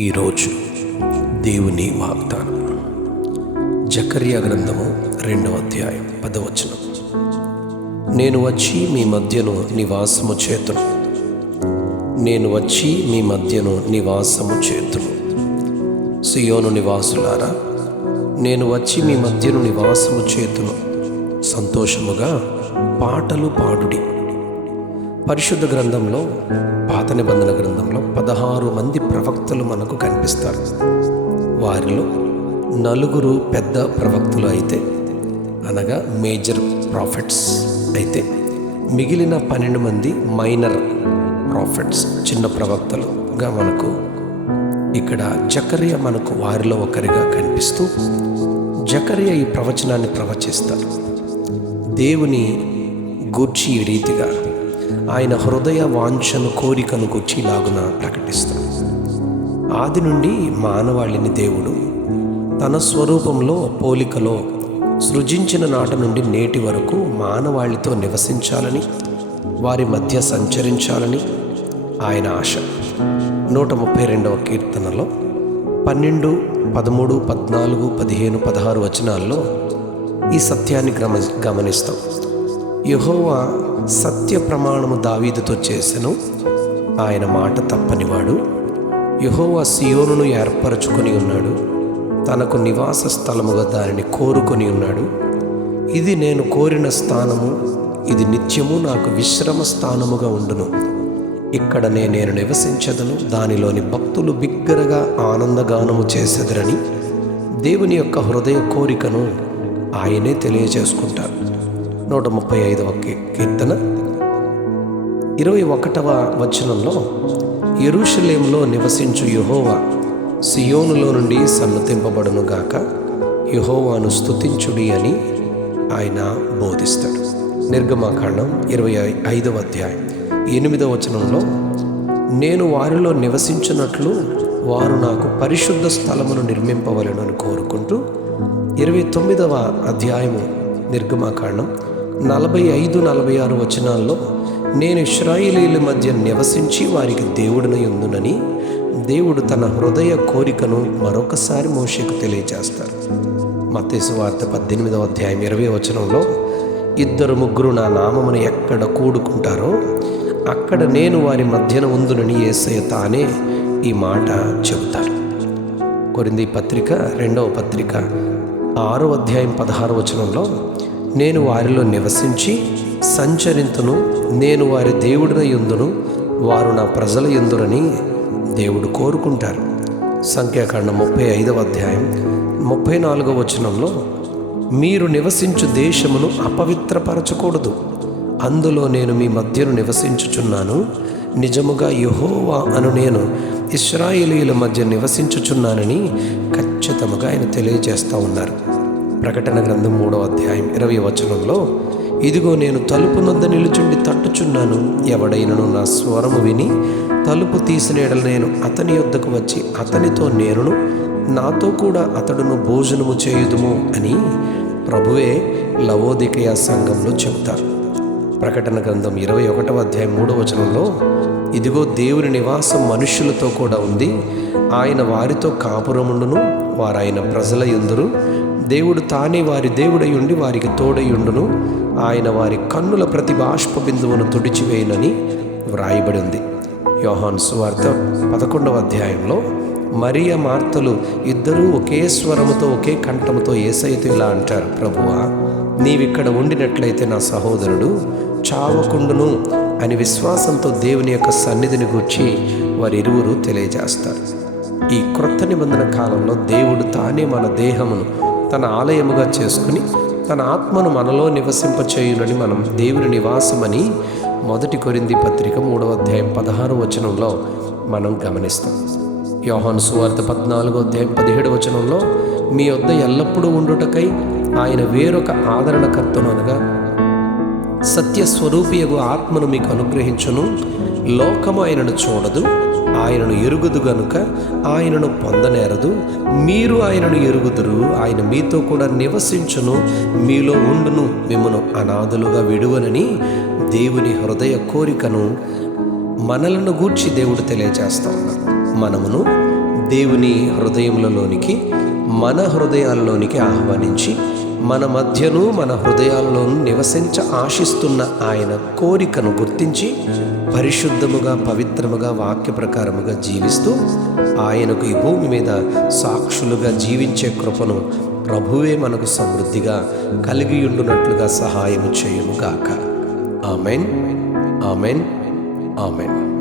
ఈరోజు దేవుని వాగ్దానం జకర్యా గ్రంథము 2వ అధ్యాయం 10వ వచనం. నేను వచ్చి మీ మధ్యను నివాసము చేతును. నేను వచ్చి మీ మధ్యను నివాసము చేతును. సియోను నివాసులారా, నేను వచ్చి మీ మధ్యను నివాసము చేతును. సంతోషముగా పాటలు పాడుడి. పరిశుద్ధ గ్రంథంలో, పాత నిబంధన గ్రంథంలో 16 మంది ప్రవక్తలు మనకు కనిపిస్తారు. వారిలో 4 పెద్ద ప్రవక్తలు అయితే, అనగా మేజర్ ప్రాఫిట్స్ అయితే, మిగిలిన 12 మంది మైనర్ ప్రాఫిట్స్, చిన్న ప్రవక్తలుగా మనకు ఇక్కడ జకర్యా మనకు వారిలో ఒకరిగా కనిపిస్తూ, జకర్యా ఈ ప్రవచనాన్ని ప్రవచిస్తారు. దేవుని గూర్చి ఈ రీతిగా ఆయన హృదయ వాంఛను, కోరికను గూర్చి ఇలాగున ప్రకటిస్తాడు. ఆది నుండి మానవాళిని దేవుడు తన స్వరూపంలో, పోలికలో సృజించిన నాటి నుండి నేటి వరకు మానవాళితో నివసించాలని, వారి మధ్య సంచరించాలని ఆయన ఆశ. 132వ కీర్తనలో 12, 13, 14, 15, 16 వచనాల్లో ఈ సత్యాన్ని గమనిస్తాం. యెహోవా సత్య ప్రమాణము దావీదుతో చేసెను, ఆయన మాట తప్పనివాడు. యెహోవా సియోనును ఏర్పరచుకొని ఉన్నాడు, తనకు నివాస స్థలముగా దానిని కోరుకొని ఉన్నాడు. ఇది నేను కోరిన స్థానము, ఇది నిత్యము నాకు విశ్రమ స్థానముగా ఉండును. ఇక్కడ నేను నివసించదను, దానిలోని భక్తులు బిగ్గరగా ఆనందగానము చేసెదరని దేవుని యొక్క హృదయ కోరికను ఆయనే తెలియజేసుకుంటారు. 135వ కీర్తన 21వ వచనంలో, యెరూషలేములో నివసించు యెహోవా సియోనులో నుండి సన్నతింపబడును గాక, యెహోవాను స్తుతించుడి అని ఆయన బోధిస్తాడు. నిర్గమాకాండం 25వ అధ్యాయం 8వ వచనంలో, నేను వారిలో నివసించున్నట్లు వారు నాకు పరిశుద్ధ స్థలమును నిర్మింపవలెనని కోరుకుంటూ, 29వ అధ్యాయము నిర్గమాకాండం 45, 46 వచనాల్లో, నేను ఇశ్రాయేలీయుల మధ్య నివసించి వారికి దేవుడినై ఉందునని దేవుడు తన హృదయ కోరికను మరొకసారి మోషేకు తెలియజేస్తారు. మత్తయి సువార్త 18వ అధ్యాయం 20వ వచనంలో, 2-3 నా నామమును ఎక్కడ కూడుకుంటారో అక్కడ నేను వారి మధ్యన ఉందునని యేసయ్య తానే ఈ మాట చెబుతారు. కొరింథీ పత్రిక 2వ పత్రిక 6వ అధ్యాయం 16వ వచనంలో, నేను వారిలో నివసించి సంచరింతును, నేను వారి దేవుడినై యుందును, వారు నా ప్రజల యుందురని దేవుడు కోరుకుంటారు. సంఖ్యాకాండం 35వ అధ్యాయం 34వ వచనంలో, మీరు నివసించు దేశమును అపవిత్రపరచకూడదు, అందులో నేను మీ మధ్యను నివసించుచున్నాను, నిజముగా యెహోవా అను నేను ఇశ్రాయేలీయుల మధ్య నివసించుచున్నానని ఖచ్చితంగా ఆయన తెలియజేస్తూ ఉన్నారు. ప్రకటన గ్రంథం 3వ అధ్యాయం 20వ వచనంలో, ఇదిగో నేను తలుపు నొద్ద నిలుచుండి తట్టుచున్నాను, ఎవడైనను నా స్వరము విని తలుపు తీసిన యెడల నేను అతని యొద్దకు వచ్చి అతనితో నేనును, నాతో కూడా అతడును భోజనము చేయుదుము అని ప్రభువే లవోదికయ సంఘంలో చెబుతారు. ప్రకటన గ్రంథం 21వ అధ్యాయం 3వ వచనంలో, ఇదిగో దేవుని నివాసం మనుష్యులతో కూడా ఉంది, ఆయన వారితో కాపురముండును, వారాయన ప్రజల యుందురు, దేవుడు తానే వారి దేవుడై ఉండి వారికి తోడై ఉండును, ఆయన వారి కన్నుల ప్రతి బాష్ప బిందువును తుడిచివేయునని వ్రాయబడి ఉంది. యోహాను సువార్త 11వ అధ్యాయంలో మరియ, మార్తలు ఇద్దరూ ఒకే స్వరముతో, ఒకే కంఠముతో యేసయ్యతో ఇలా అంటారు, ప్రభువా నీవిక్కడ ఉండినట్లయితే నా సహోదరుడు చావకుండును అని విశ్వాసంతో దేవుని యొక్క సన్నిధిని గూర్చి వారిరువురు తెలియజేస్తారు. ఈ క్రొత్త నిబంధన కాలంలో దేవుడు తానే మన దేహమును తన ఆలయముగా చేసుకుని తన ఆత్మను మనలో నివసింపచేయునని మనం దేవుని నివాసమని 1 కొరింథీ పత్రిక 3వ అధ్యాయం 16వ వచనంలో మనం గమనిస్తాం. యోహాను సువార్త 14వ అధ్యాయం 17వ వచనంలో, మీ వద్ద ఎల్లప్పుడూ ఉండుటకై ఆయన వేరొక ఆదరణకర్తను, అనగా సత్యస్వరూపియగు ఆత్మను మీకు అనుగ్రహించును, లోకము ఆయనను చూడదు, ఆయనను ఎరుగుదు గనుక ఆయనను పొందనేరదు, మీరు ఆయనను ఎరుగుదురు, ఆయన మీతో కూడా నివసించును, మీలో ఉండును, మిమ్మను అనాథలుగా విడువనని దేవుని హృదయ కోరికను మనలను గూర్చి దేవుడు తెలియజేస్తా ఉన్నారు. మనమును దేవుని హృదయములలోనికి, మన హృదయాల్లోనికి ఆహ్వానించి మన మధ్యను మన హృదయాల్లోనూ నివసించ ఆశిస్తున్న ఆయన కోరికను గుర్తించి పరిశుద్ధముగా, పవిత్రముగా, వాక్య ప్రకారముగా జీవిస్తూ ఆయనకు ఈ భూమి మీద సాక్షులుగా జీవించే కృపను ప్రభువే మనకు సమృద్ధిగా కలిగి ఉండునట్లుగా సహాయము చేయునుగాక. Amen, amen, amen.